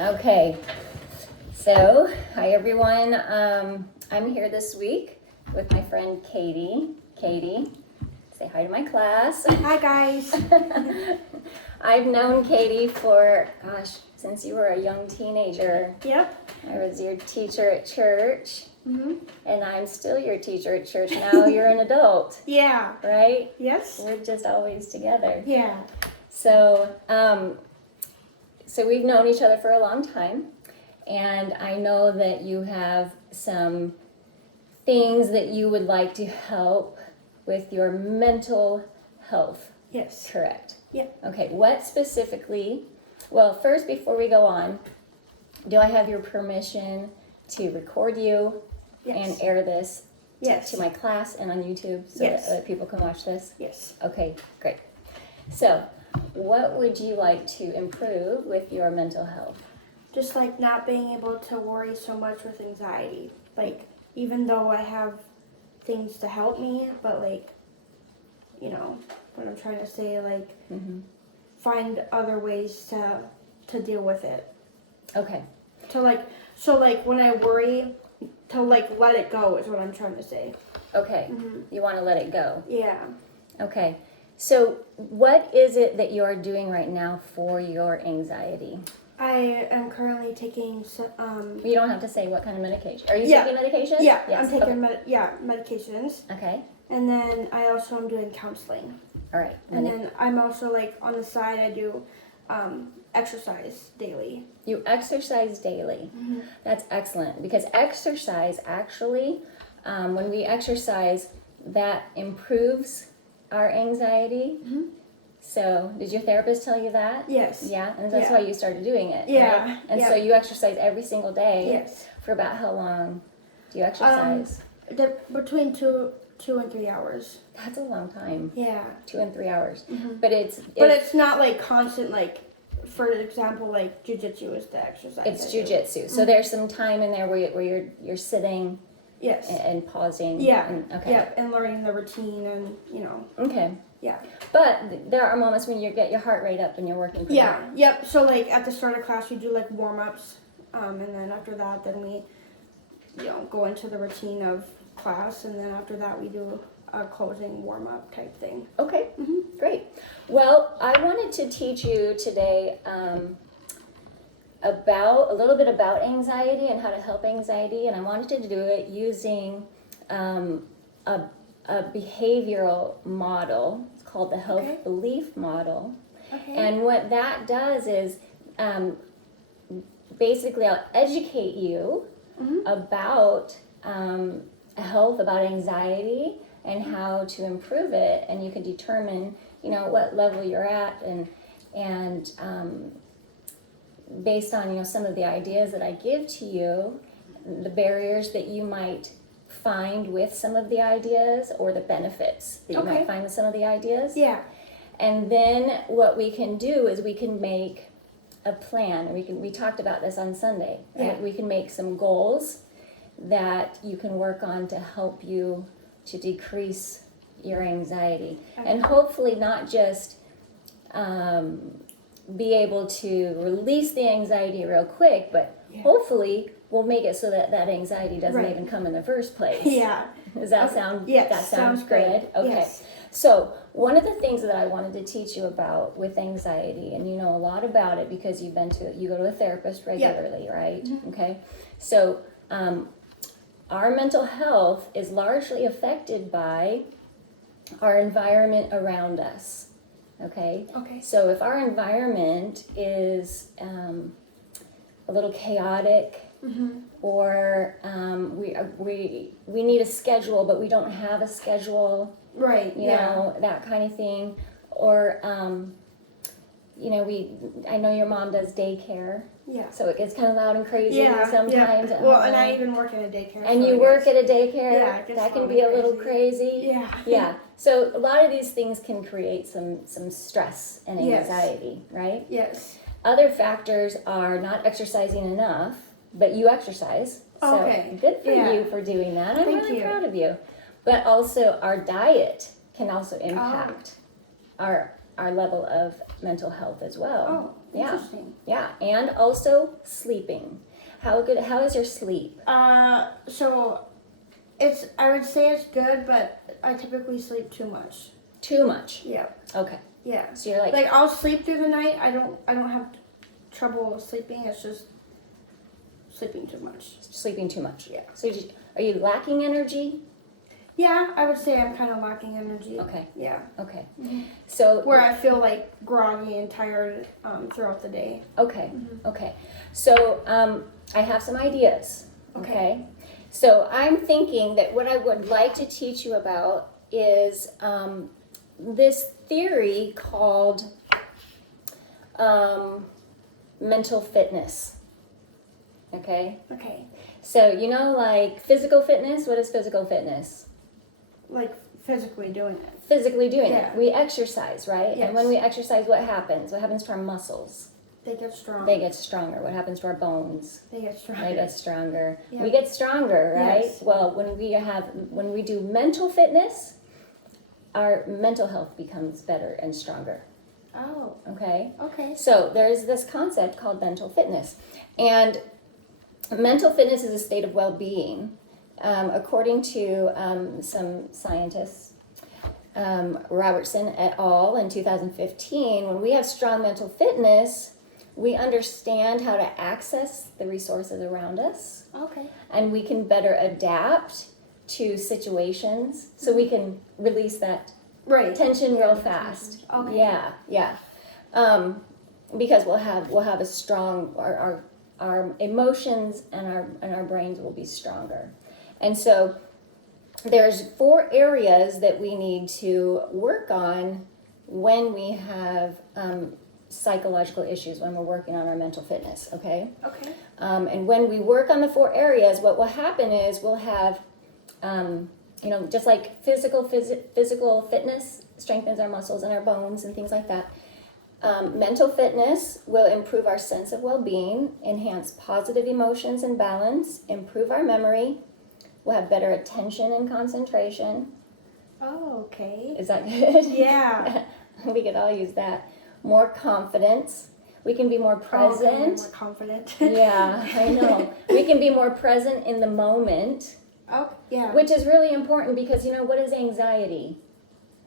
Okay, so hi everyone. I'm here this week with my friend Katie. Katie, say hi to my class. Hi guys. I've known Katie for, since you were a young teenager. Yep. I was your teacher at church, Mhm. and I'm still your teacher at church. Now you're an adult, Yeah. right? Yes. We're just always together. Yeah. So, so we've known each other for a long time, and I know that you have some things that you would like to help with your mental health, Yes. correct? Yeah. Okay, what specifically, well, first before we go on, do I have your permission to record you Yes. and air this Yes. to my class and on YouTube so Yes. that other people can watch this? Yes. Okay, great. So, what would you like to improve with your mental health? Just like not being able to worry so much with anxiety. Like even though I have things to help me, but like, you know, what I'm trying to say, like find other ways to deal with it. Okay. So when I worry, to like let it go is what I'm trying to say. Okay. You want to let it go. Yeah. Okay. So, what is it that you're doing right now for your anxiety? I am currently taking You don't have to say what kind of medication. Are you Yeah. taking medication? Yeah, Yes. I'm taking Okay. medications. Okay. And then I also am doing counseling. All right. And then I'm also like on the side I do exercise daily. You exercise daily. That's excellent because exercise actually, when we exercise, that improves our anxiety. So, did your therapist tell you that? Yes. Yeah, and that's Yeah. why you started doing it. Yeah. Right? And Yeah. so you exercise every single day. Yes. For about how long do you exercise? Between two and 3 hours. That's a long time. Yeah. 2 and 3 hours. But it's not like constant, like for example, like jujitsu is the exercise. it's I do. jujitsu. So there's some time in there where you're sitting Yes. and pausing. Yeah. Okay. Yeah, and learning the routine and Okay. Yeah. But there are moments when you get your heart rate up and you're working pretty Yeah. hard. Yep. So like at the start of class we do like warm ups, and then after that then we go into the routine of class, and then after that we do a closing warm up type thing. Okay. Great. Well, I wanted to teach you today about a little bit about anxiety and how to help anxiety, and I wanted to do it using a behavioral model. It's called the health Okay. belief model. Okay. And what that does is basically I'll educate you about health, about anxiety, and how to improve it, and you can determine, what level you're at, and based on some of the ideas that I give to you, the barriers that you might find with some of the ideas, or the benefits that you Okay. might find with some of the ideas. Yeah. And then what we can do is we can make a plan. We talked about this on Sunday, right? Yeah. We can make some goals that you can work on to help you to decrease your anxiety, and hopefully not just be able to release the anxiety real quick, but hopefully we'll make it so that anxiety doesn't Right. even come in the first place. Yeah. Does that sound? Yes, That sounds sounds great. good. Okay. Yes. So one of the things that I wanted to teach you about with anxiety, and you know a lot about it because you go to a therapist regularly, right? Okay. So our mental health is largely affected by our environment around us. Okay. Okay. So if our environment is a little chaotic, or we need a schedule, but we don't have a schedule, Right. that kind of thing, or I know your mom does daycare, Yeah. so it gets kind of loud and crazy Yeah. sometimes. Yeah. At Well, home. and I even work in a daycare. And so you I work guess- at a daycare, Yeah, it gets that can loud be a and little crazy. crazy. Yeah. Yeah. So a lot of these things can create some stress and Yes. anxiety, right? Yes. Other factors are not exercising enough, but you exercise. So Okay. good for Yeah. you for doing that. I'm Thank really you. proud of you. But also our diet can also impact our level of mental health as well. Oh, Yeah. Interesting. Yeah. And also sleeping. How is your sleep? So I would say it's good, but I typically sleep too much. Too much. Yeah. Okay. Yeah. So you're like I'll sleep through the night. I don't have trouble sleeping. It's just sleeping too much. sleeping too much. Yeah. So are you lacking energy? Yeah, I would say I'm kind of lacking energy. Okay. Yeah. Okay. Mhm. So Where I feel like groggy and tired throughout the day. okay. Okay. So I have some ideas. Okay. Okay. So I'm thinking that what I would like to teach you about is this theory called mental fitness. Okay. Okay. So like physical fitness. What is physical fitness? Like physically doing it. Physically doing Yeah. it. We exercise, right? Yes. And when we exercise, what happens? What happens to our muscles? They get strong. They get stronger. What happens to our bones? They get stronger. They get stronger. Yeah. We get stronger, right? Yes. Well, when we do mental fitness, our mental health becomes better and stronger. Oh. Okay? Okay. So there's this concept called mental fitness. And mental fitness is a state of well-being. According to some scientists, Robertson et al. In 2015, when we have strong mental fitness, we understand how to access the resources around us, Okay. and we can better adapt to situations, so we can release that Right. tension real fast. Okay. Yeah. Because we'll have a strong our emotions and our brains will be stronger. And so there's 4 areas that we need to work on when we have psychological issues, when we're working on our mental fitness, okay? Okay. And when we work on the 4 areas, what will happen is we'll have, just like physical fitness strengthens our muscles and our bones and things like that. Mental fitness will improve our sense of well-being, enhance positive emotions and balance, improve our memory. We'll have better attention and concentration. Oh, okay. Is that good? Yeah. We could all use that. More confidence. We can be more Oh, okay, present. more confident. Yeah, I know. We can be more present in the moment, Oh, yeah. which is really important because, what is anxiety?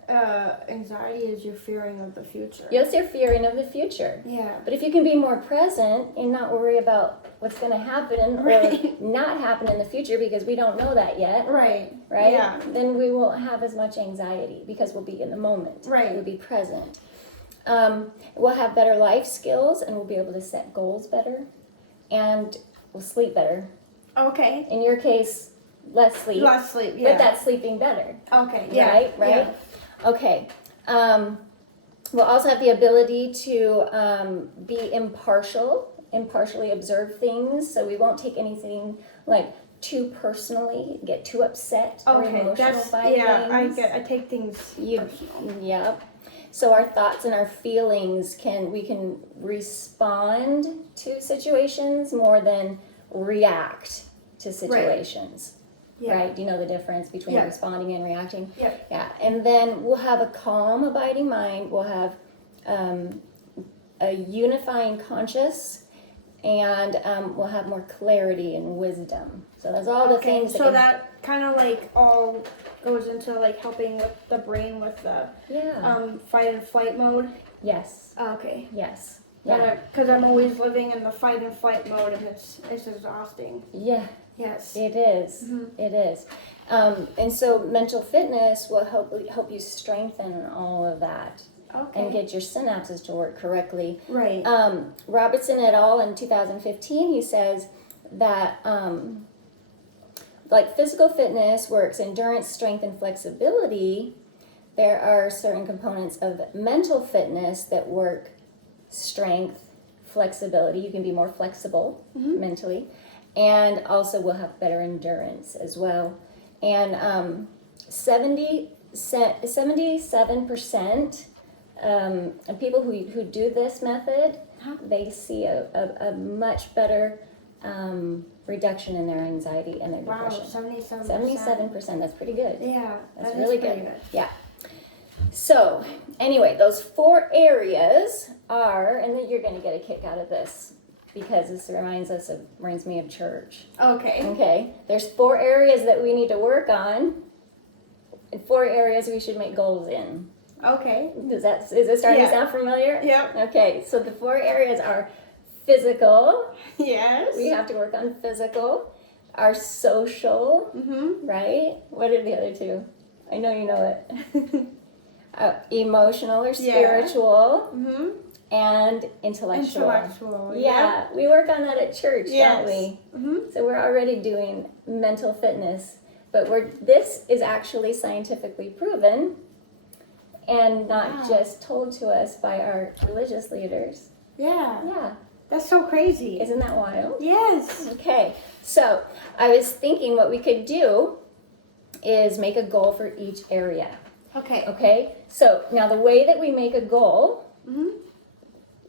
Anxiety is your fearing of the future. Yes, you're fearing of the future. Yeah. But if you can be more present and not worry about what's going to happen Right. or not happen in the future because we don't know that yet, Right. right? Yeah. Then we won't have as much anxiety because we'll be in the moment. Right. We'll be present. We'll have better life skills and we'll be able to set goals better and we'll sleep better. Okay. In your case, less sleep. Less sleep. Yeah. But that's sleeping better. Okay. Yeah. Right? Yeah. Okay. We'll also have the ability to be impartially observe things, so we won't take anything like too personally, get too upset or Okay. emotional That's by things. I take things personal. Yep. So our thoughts and our feelings we can respond to situations more than react to situations. Yeah. Right? Do you know the difference between Yeah. responding and reacting? Yeah. Yeah. And then we'll have a calm, abiding mind. We'll have a unifying conscience, and we'll have more clarity and wisdom. So that's all the things. So that kind of like all goes into like helping with the brain with the fight and flight mode. Yes. Okay. Yes. Yeah. Because I'm always living in the fight and flight mode, and it's exhausting. Yeah. Yes. It is. Mhm. It is. And so mental fitness will help you strengthen all of that Okay. and get your synapses to work correctly. Right. Robertson et al. In 2015, he says that like physical fitness works endurance, strength, and flexibility. There are certain components of mental fitness that work strength, flexibility. You can be more flexible mentally. And also we'll have better endurance as well. And 77% of people who do this method, they see a much better reduction in their anxiety and their Wow, depression. 77%. 77%, that's pretty good. Yeah, That's that really is pretty good. Yeah. So, anyway, those 4 areas are, and then you're going to get a kick out of this because this reminds me of church. Okay. Okay, there's 4 areas that we need to work on, and 4 areas we should make goals in. Okay. Is it starting to sound familiar? Yep. Okay, so the 4 areas are physical. Yes. We have to work on physical. Our social, right? What are the other 2? I know you know it. Emotional or spiritual, and intellectual. Yeah, we work on that at church, don't we? So we're already doing mental fitness, but this is actually scientifically proven and not just told to us by our religious leaders. Yeah. Yeah. That's so crazy. Isn't that wild? Yes. Okay, so I was thinking what we could do is make a goal for each area. Okay. Okay, so now the way that we make a goal,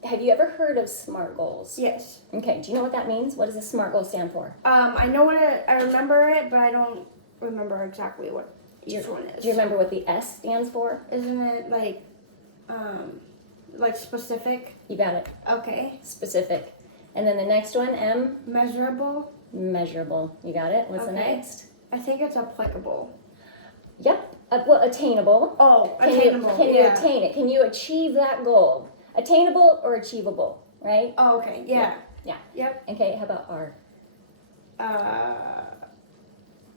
have you ever heard of SMART goals? Yes. Okay, do you know what that means? What does a SMART goal stand for? I know what I remember it, but I don't remember exactly what each one is. Do you remember what the S stands for? Isn't it like specific? You got it. Okay. Specific. And then the next one, M? Measurable? Measurable. You got it. What's the next? I think it's applicable. Yep. Well, attainable. Oh, attainable. Can you attain it? Can you achieve that goal? Attainable or achievable, right? Oh, okay. Yeah. Yeah. Yep. Okay, how about R?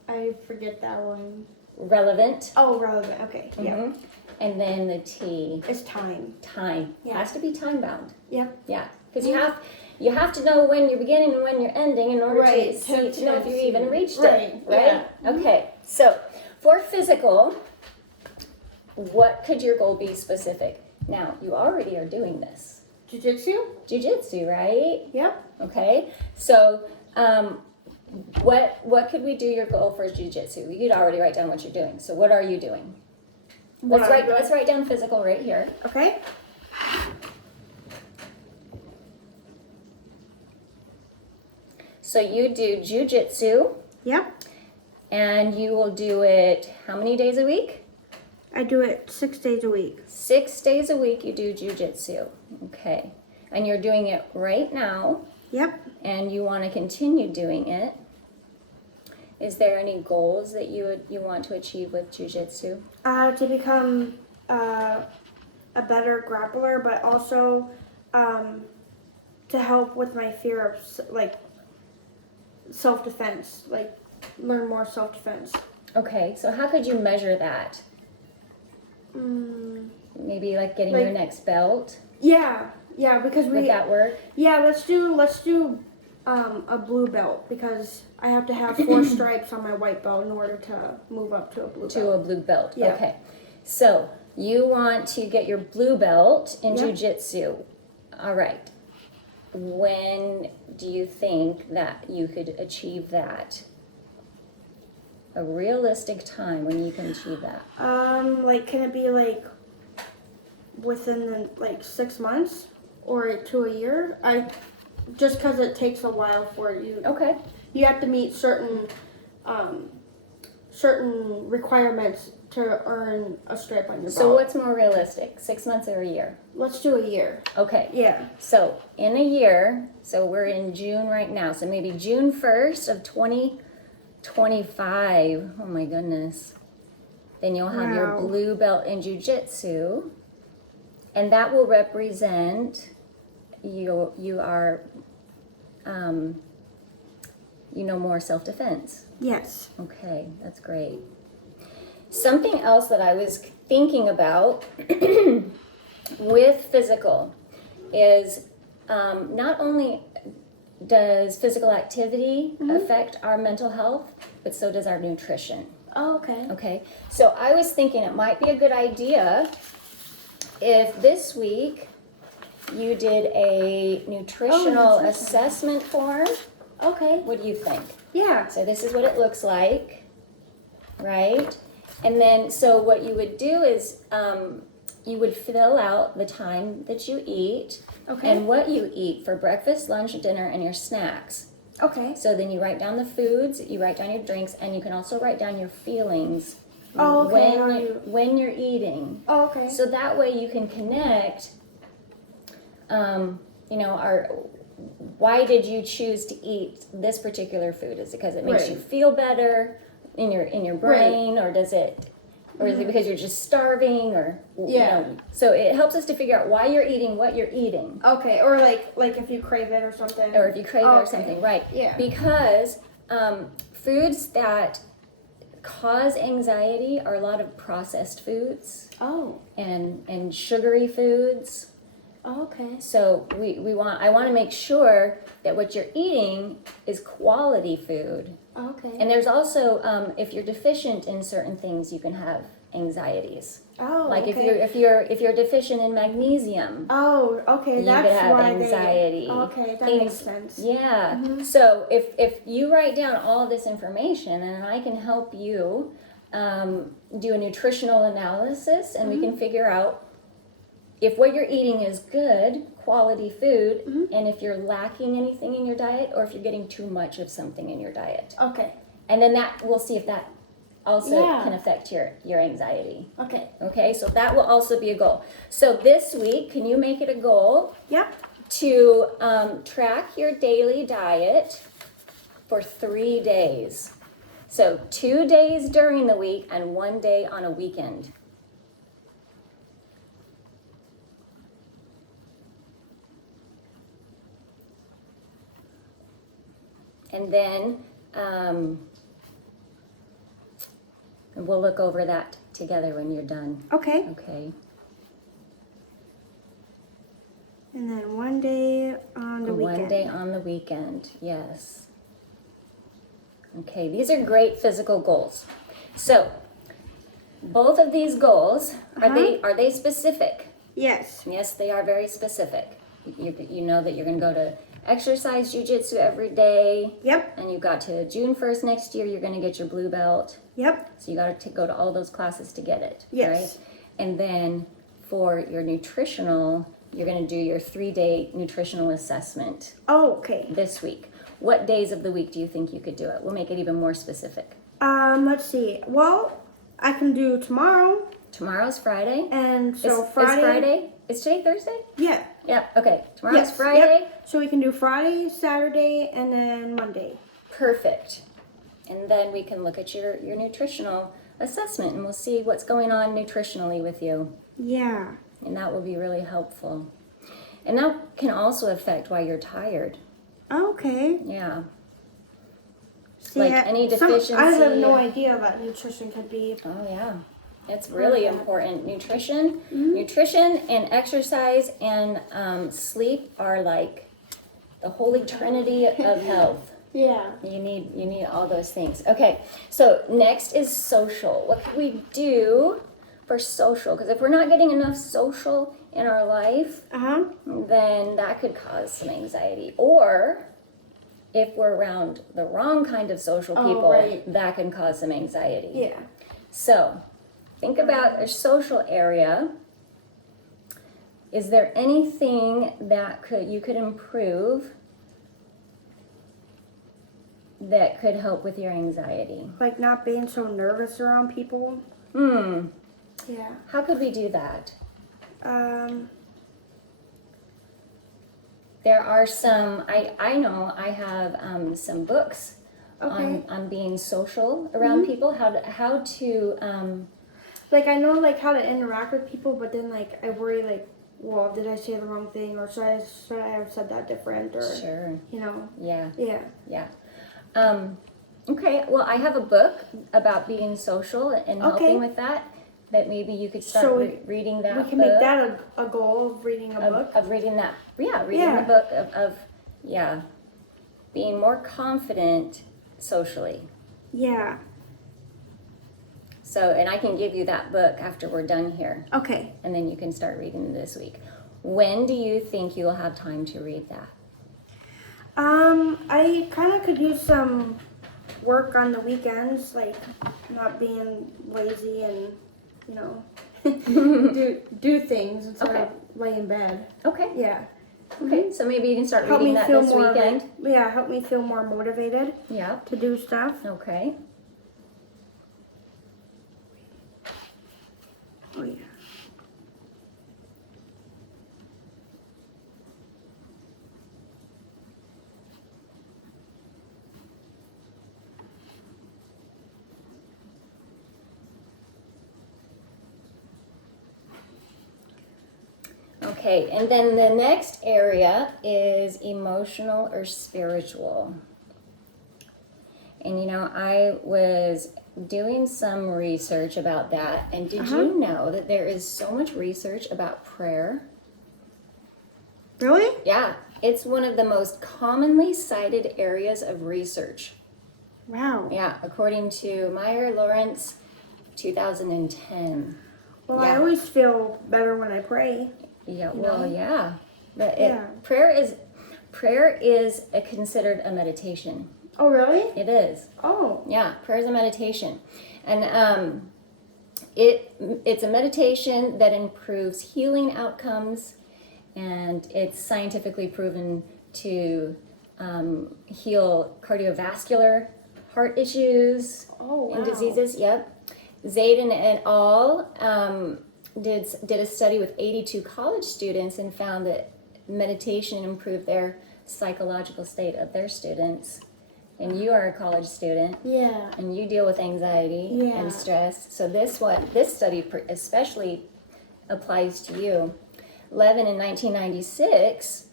I forget that one. Relevant. Oh, relevant. Okay. Yeah. And then the T. It's time. Time. Yeah. Has to be time bound. Yep. Yeah. Because you have to know when you're beginning and when you're ending in order Right. to know if you even reached Right. it. Right? Yeah. Okay. So for physical, what could your goal be specific? Now, you already are doing this. Jiu-jitsu? Jiu-jitsu, right? Yep. Okay. So what could we do your goal for jiu-jitsu? You could already write down what you're doing. So what are you doing? Let's write down physical right here. Okay. So you do jiu-jitsu, Yep. and you will do it how many days a week? I do it 6 days a week. 6 days a week you do jiu-jitsu. Okay. And you're doing it right now, Yep. and you want to continue doing it. Is there any goals that you want to achieve with jiu-jitsu? To become a better grappler, but also to help with my fear of self-defense, like learn more self-defense. Okay, so how could you measure that? Maybe like getting your next belt? Yeah, because Would that work? Yeah, let's do a blue belt because I have to have 4 stripes on my white belt in order to move up to a blue belt. To a blue belt. Yeah. Okay. So you want to get your blue belt in jiu-jitsu. All right. When do you think that you could achieve that? A realistic time when you can achieve that? Can it be within 6 months or to a year? Just because it takes a while for you. Okay. You have to meet certain requirements to earn a stripe on your belt. So what's more realistic, 6 months or a year? Let's do a year. Okay. Yeah. So in a year, so we're in June right now, so maybe June 1st of 2025. Oh my goodness. Then you'll have your blue belt in jiu-jitsu, and that will represent you are more self-defense. Yes. Okay, that's great. Something else that I was thinking about with physical is not only does physical activity affect our mental health, but so does our nutrition. Oh, okay. Okay, so I was thinking it might be a good idea if this week you did a nutritional assessment form. Okay. What do you think? Yeah. So this is what it looks like, right? And then, so what you would do is you would fill out the time that you eat and what you eat for breakfast, lunch, dinner, and your snacks. Okay. So then you write down the foods, you write down your drinks, and you can also write down your feelings when you're eating. Oh, okay. So that way you can connect you know, why did you choose to eat this particular food? Is it because it makes Right. you feel better in your brain, or is it because you're just starving, or Yeah. you know, so it helps us to figure out why you're eating what you're eating, Okay, or like if you crave it or something. or if you crave it or Okay. something, right? Yeah. Because foods that cause anxiety are a lot of processed foods Oh. and sugary foods. Okay. So I want to make sure that what you're eating is quality food. Okay. And there's also if you're deficient in certain things, you can have anxieties. Oh. Like okay. if you're deficient in magnesium, Oh, okay. you That's could have why anxiety. Okay, that Things- makes sense. Yeah. Mhm. So if you write down all this information, and I can help you do a nutritional analysis, and we can figure out if what you're eating is good quality food, and if you're lacking anything in your diet, or if you're getting too much of something in your diet. Okay. And then we'll see if that also Yeah. can affect your anxiety. Okay. Okay, so that will also be a goal. So this week, can you make it a goal Yep. to track your daily diet for 3 days? So 2 days during the week and 1 day on a weekend. And then we'll look over that together when you're done. Okay. Okay. And then 1 day on the weekend. 1 day on the weekend, yes. Okay, these are great physical goals. So, both of these goals, are they specific? Yes. Yes, they are very specific. You know that you're going to go to exercise jiu-jitsu every day, Yep. and you got to June 1st next year, you're going to get your blue belt. Yep. So you got to go to all those classes to get it, Yes. right? And then for your nutritional, you're going to do your 3-day nutritional assessment Oh, okay. this week. What days of the week do you think you could do it? We'll make it even more specific. Let's see. Well, I can do tomorrow, Tomorrow's Friday. and so Is Friday. Friday? Is today Thursday? Yeah. Yep. Okay. Tomorrow's Yes, Friday. Yep. So we can do Friday, Saturday, and then Monday. Perfect. And then we can look at your nutritional assessment, and we'll see what's going on nutritionally with you. Yeah. And that will be really helpful. And that can also affect why you're tired. Okay. Yeah. See, Like any I have deficiency no or- idea that nutrition could be. Oh yeah. It's really important. Nutrition, Mm-hmm. nutrition and exercise and sleep are like the holy trinity of health. Yeah. You need all those things. Okay, so next is social. What can we do for social? Because if we're not getting enough social in our life, then that could cause some anxiety. Or if we're around the wrong kind of social people, right. that can cause some anxiety. Yeah. So think about a social area. Is there anything that you could improve that could help with your anxiety? Like not being so nervous around people. Yeah. How could we do that? There are some, I know I have some books Okay. on being social around people, how to Like I know like how to interact with people, but then like I worry like, well, did I say the wrong thing, or should I have said that different, or sure, you know? yeah. Yeah. Okay, well, I have a book about being social and Okay. helping with that maybe you could start So we- reading that We can book. make that a goal of reading a book. Of reading that, reading Yeah. the book of being more confident socially. Yeah. So, and I can give you that book after we're done here, Okay. and then you can start reading it this week. When do you think you'll have time to read that? I kind of could use some work on the weekends, like not being lazy and, you know, do things instead Okay. of lay in bed. Okay. Yeah. Okay, so maybe you can start Help reading me that feel this more weekend. help me feel more motivated Yeah. to do stuff. Okay. Oh yeah. Okay, and then the next area is emotional or spiritual. And I was doing some research about that. And did you know that there is so much research about prayer? Really? Yeah, it's one of the most commonly cited areas of research. Wow. Yeah, according to Meyer Lawrence, 2010. Well, Yeah. I always feel better when I pray. Yeah, You well, know? yeah. But Yeah. prayer is considered a meditation. Oh, really? It is. Oh. Yeah, prayer is a meditation. And it's a meditation that improves healing outcomes, and it's scientifically proven to heal cardiovascular heart issues Oh, wow. and diseases. Yep. Zayden et al. Did a study with 82 college students and found that meditation improved their psychological state of their students. And you are a college student. Yeah. And you deal with anxiety and stress. So this study especially applies to you. Levin in 1996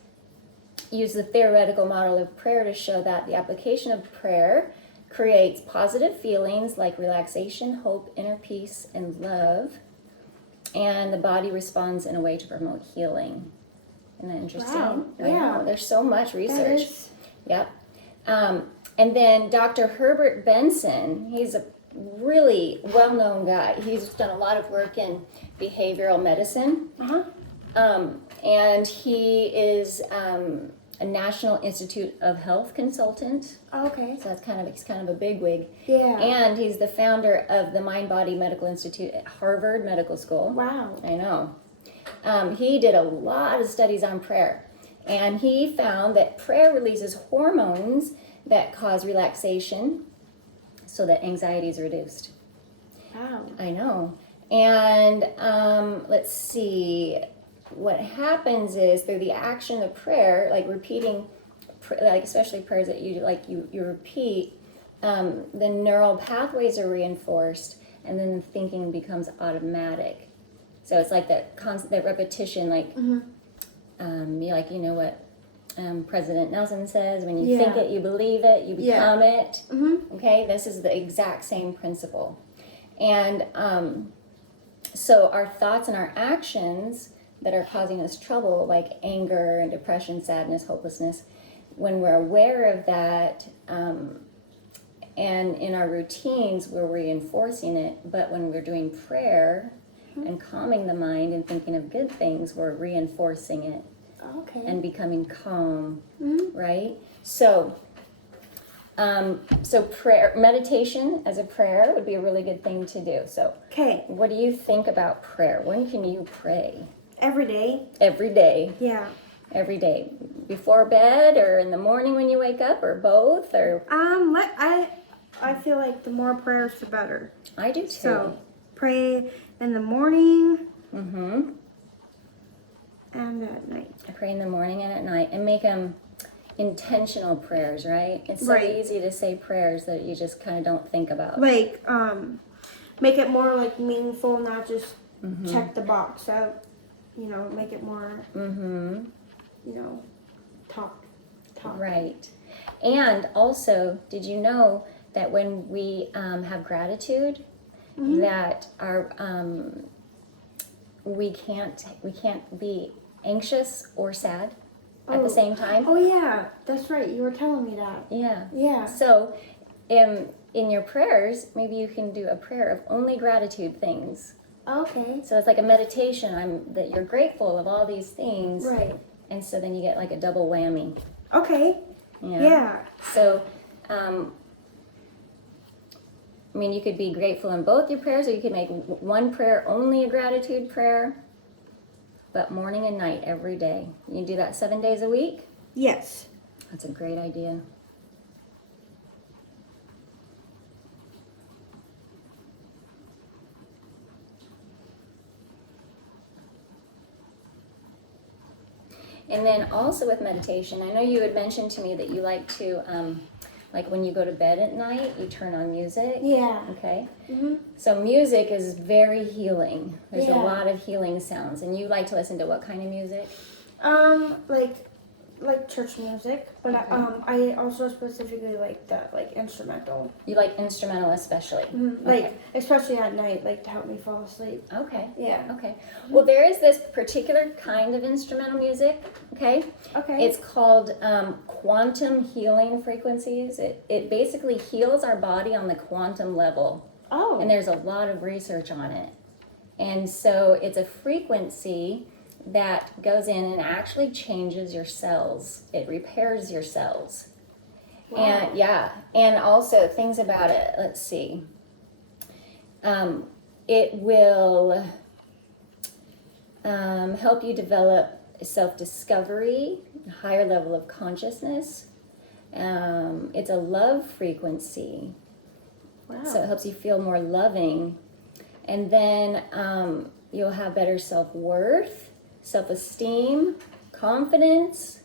used the theoretical model of prayer to show that the application of prayer creates positive feelings like relaxation, hope, inner peace, and love. And the body responds in a way to promote healing. Isn't that interesting? Wow. I Yeah. know. There's so much research. That is... Yep. And then Dr. Herbert Benson, he's a really well-known guy. He's done a lot of work in behavioral medicine. And he is a National Institute of Health consultant. Okay. So he's kind of a bigwig. Yeah. And he's the founder of the Mind Body Medical Institute at Harvard Medical School. Wow. I know. He did a lot of studies on prayer. And he found that prayer releases hormones that cause relaxation so that anxiety is reduced. Wow. I know. And let's see. What happens is through the action of prayer, like repeating, like especially prayers that you repeat, the neural pathways are reinforced, and then the thinking becomes automatic. So it's like that repetition, like you know what President Nelson says: when you think it, you believe it, you become it. Okay, this is the exact same principle, and so our thoughts and our actions that are causing us trouble, like anger and depression, sadness, hopelessness, when we're aware of that, and in our routines, we're reinforcing it. But when we're doing prayer and calming the mind and thinking of good things, we're reinforcing it and becoming calm, right? So prayer, meditation as a prayer would be a really good thing to do. So, what do you think about prayer? When can you pray? Every day. Every day. Yeah. Every day. Before bed or in the morning when you wake up, or both, or I feel like the more prayers the better. I do too. So pray in the morning. And at night. I pray in the morning and at night, and make them intentional prayers, right? It's so easy to say prayers that you just kind of don't think about. Like make it more like meaningful, not just check the box out. Make it more, talk. Right. And also, did you know that when we have gratitude, that our we can't be anxious or sad at the same time? Oh yeah, that's right. You were telling me that. Yeah. Yeah. So, in your prayers, maybe you can do a prayer of only gratitude things. Okay. So it's like a meditation. That you're grateful of all these things. Right. And so then you get like a double whammy. Okay. Yeah. So, you could be grateful in both your prayers, or you could make one prayer only a gratitude prayer, but morning and night every day. You can do that 7 days a week? Yes. That's a great idea. And then also with meditation, I know you had mentioned to me that you like to like when you go to bed at night, you turn on music. Yeah. Okay. Mhm. So music is very healing. There's a Yeah. lot of healing sounds. And you like to listen to what kind of music? Like church music, but I also specifically like the instrumental. You like instrumental especially? Like especially at night, like to help me fall asleep. Okay. Yeah. Okay. Well, there is this particular kind of instrumental music, okay? Okay. It's called quantum healing frequencies. It basically heals our body on the quantum level. Oh. And there's a lot of research on it. And so it's a frequency that goes in and actually changes your cells. It repairs your cells. Wow. And yeah, and also things about it. Let's see. It will help you develop self-discovery, a higher level of consciousness. It's a love frequency. Wow. So it helps you feel more loving. And then you'll have better self-worth, self-esteem, confidence,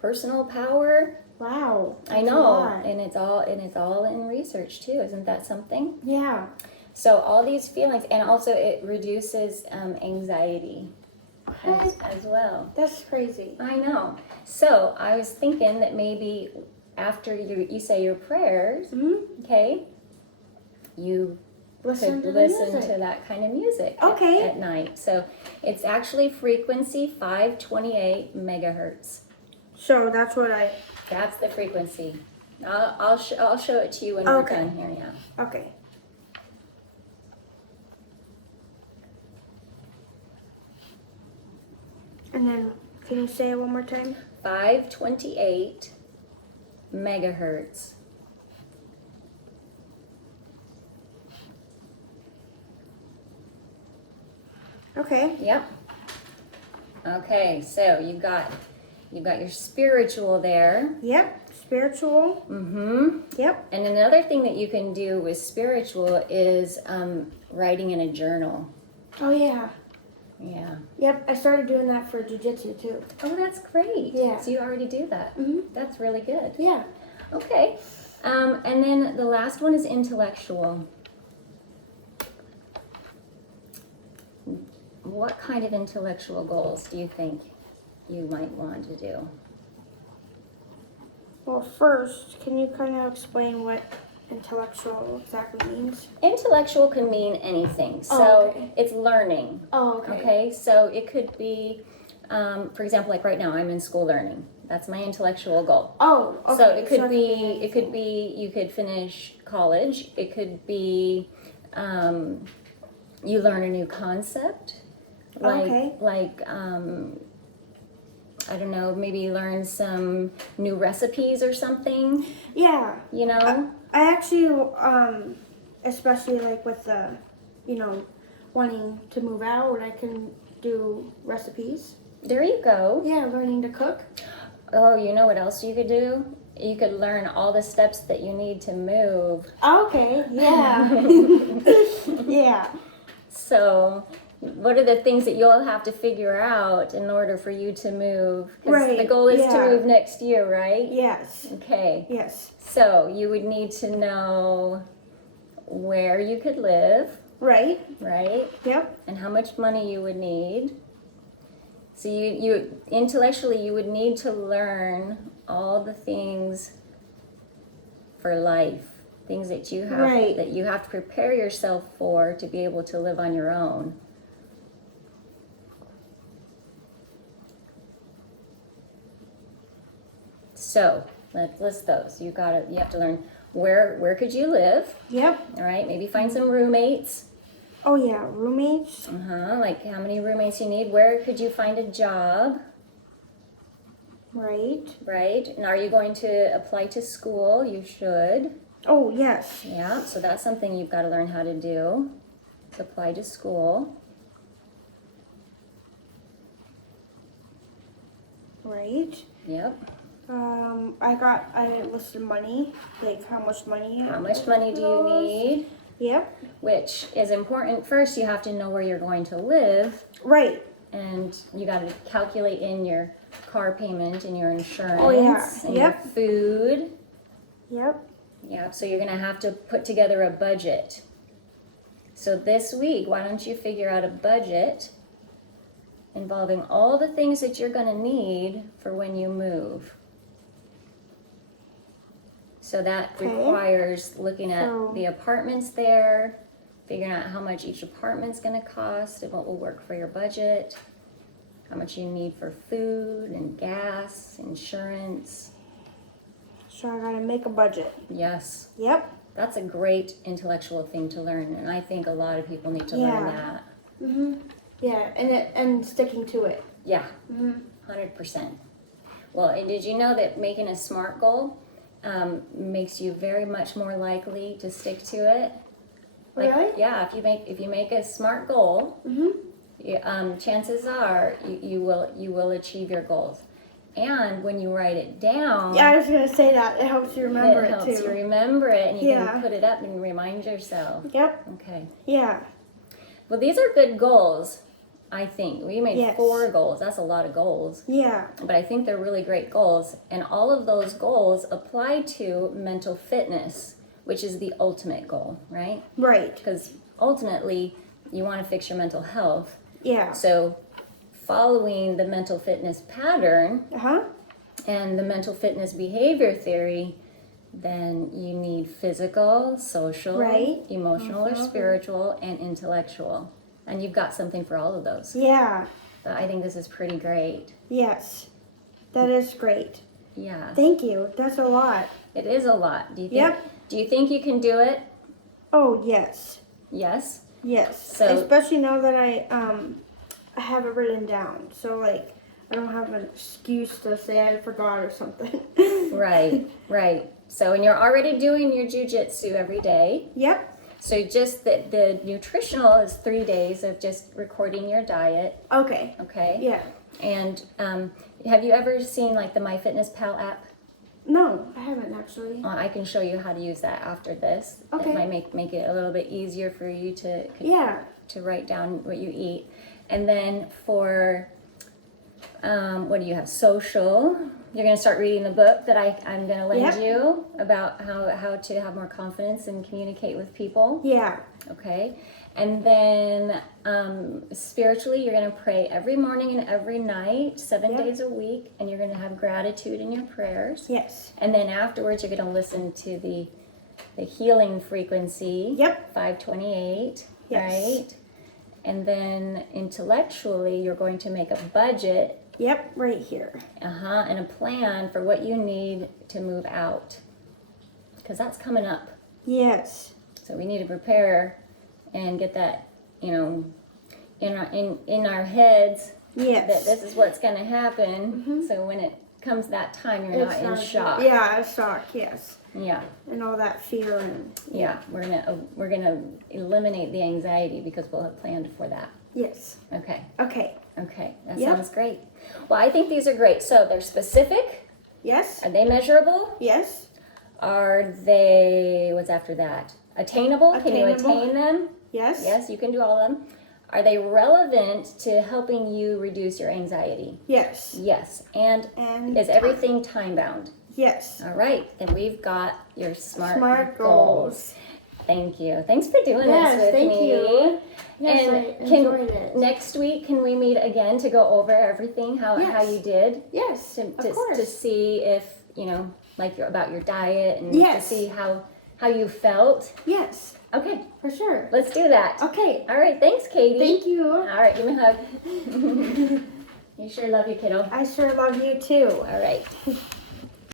personal power. Wow. I That's a know, lot. and it's all in research too. Isn't that something? Yeah. So all these feelings, and also it reduces anxiety as well. That's crazy. I know. So I was thinking that maybe after you say your prayers, okay, you Listen could to the listen music. to that kind of music Okay. at night. So it's actually frequency 528 megahertz. So that's what That's the frequency. I'll show it to you when we're Okay. done here. Yeah. Okay. And then, can you say it one more time? 528 megahertz. Okay. Yep. Okay, so you've got your spiritual there. Yep. Spiritual. Mm-hmm. Yep. And another thing that you can do with spiritual is writing in a journal. Oh yeah. Yeah. Yep. I started doing that for jujitsu too. Oh, that's great. Yeah. So you already do that. That's really good. Yeah. Okay. And then the last one is intellectual. What kind of intellectual goals do you think you might want to do? Well, first, can you kind of explain what intellectual exactly means? Intellectual can mean anything. So Oh, okay. it's learning. Oh, okay. Okay, so it could be, for example, like right now, I'm in school learning. That's my intellectual goal. Oh, okay. So it could be, anything. it could be, you could finish college. It could be, you learn a new concept. Okay. I don't know, maybe learn some new recipes or something. Yeah. You know. I actually, especially like with the, wanting to move out, I can do recipes. There you go. Yeah, learning to cook. Oh, you know what else you could do? You could learn all the steps that you need to move. Okay, yeah. Yeah. So, what are the things that you'll have to figure out in order for you to move? 'Cause Right, the goal is to yeah. move next year, right? Yes. Okay. Yes. So, you would need to know where you could live, Right. right? Yep. And how much money you would need. So you intellectually you would need to learn all the things for life, things that you have Right. that you have to prepare yourself for to be able to live on your own. So let's list those. You have to learn where could you live? Yep. All right, maybe find some roommates. Oh yeah, roommates. Like how many roommates you need. Where could you find a job? Right. Right? And are you going to apply to school? You should. Oh yes. Yeah, so that's something you've got to learn how to do. Is apply to school. Right. Yep. I listed money, like how much money. How much money do you need? Yep. Which is important. First, you have to know where you're going to live, Right. and you got to calculate in your car payment and your insurance Oh, yeah. and Yep. your food. Yep. Yeah, so you're gonna have to put together a budget. So this week, why don't you figure out a budget involving all the things that you're gonna need for when you move. So that Okay. requires looking at So- the apartments there, figuring out how much each apartment's gonna cost and what will work for your budget, how much you need for food and gas, insurance. So I gotta make a budget. Yes, Yep. that's a great intellectual thing to learn, and I think a lot of people need to learn Yeah. that. Mhm. Yeah, and sticking to it. Yeah, Mhm. 100%. Well, and did you know that making a SMART goal makes you very much more likely to stick to it? Really? Yeah, if you make a SMART goal, Mhm. chances are you will achieve your goals. And when you write it down, Yeah, I was gonna say that. It helps you remember it it helps too. you remember it, and you Yeah. can put it up and remind yourself. Yep. Okay. Yeah. Well, these are good goals. I think we made Yes. 4 goals. That's a lot of goals. Yeah. But I think they're really great goals. And all of those goals apply to mental fitness, which is the ultimate goal, right? Right. Because ultimately, you want to fix your mental health. Yeah. So, following the mental fitness pattern Uh-huh. and the mental fitness behavior theory, then you need physical, social, Right. emotional or spiritual, and intellectual. And you've got something for all of those. Yeah. So I think this is pretty great. Yes. That is great. Yeah. Thank you. That's a lot. It is a lot. Do you think Yep. do you think you can do it? Oh, yes. Yes. Yes. So- Especially now that I have it written down. So like I don't have an excuse to say I forgot or something. Right. Right. So and you're already doing your jujitsu every day. Yep. So just the nutritional is 3 days of just recording your diet. Okay. Okay. Yeah. And have you ever seen like the MyFitnessPal app? No, I haven't actually. I can show you how to use that after this. Okay. It might make it a little bit easier for you Yeah. to write down what you eat. And then for what do you have? Social. You're going to start reading the book that I'm going to lend Yep. you about how to have more confidence and communicate with people. Yeah. Okay. And then spiritually, you're going to pray every morning and every night, 7 Yep. days a week, and you're going to have gratitude in your prayers. Yes. And then afterwards, you're going to listen to the healing frequency. Yep. 528. Yes. Right. And then intellectually, you're going to make a budget. Yep. Right here. And a plan for what you need to move out. Because that's coming up. Yes. So we need to prepare and get that, in our heads Yes. that this is what's going to happen. So when it comes that time, you're not in shock. Yeah, a shock. Yes. Yeah. And all that fear and Yeah. We're gonna eliminate the anxiety because we'll have planned for that. yes. Okay. Okay. Okay. That Yeah. sounds great. Well, I think these are great. So they're specific. Yes. Are they measurable? Yes. Are they, what's after that? Attainable? Can you Attainable. attain them? Yes. Yes, you can do all of them. Are they relevant to helping you reduce your anxiety? Yes. Yes. And And is everything time bound? yes. All right. Then we've got your Smart goals. Thank you. Thanks for doing Yes, this with thank me. you. Yes, And I enjoyed it. next week, can we meet again to go over everything, how Yes. you did? Yes. To Of course. to see if, like about your diet and Yes. to see how you felt. Yes. Okay, For sure. let's do that. Okay. All right, thanks, Katie. Thank you. All right, give me a hug. You sure love you, kiddo. I sure love you too. All right.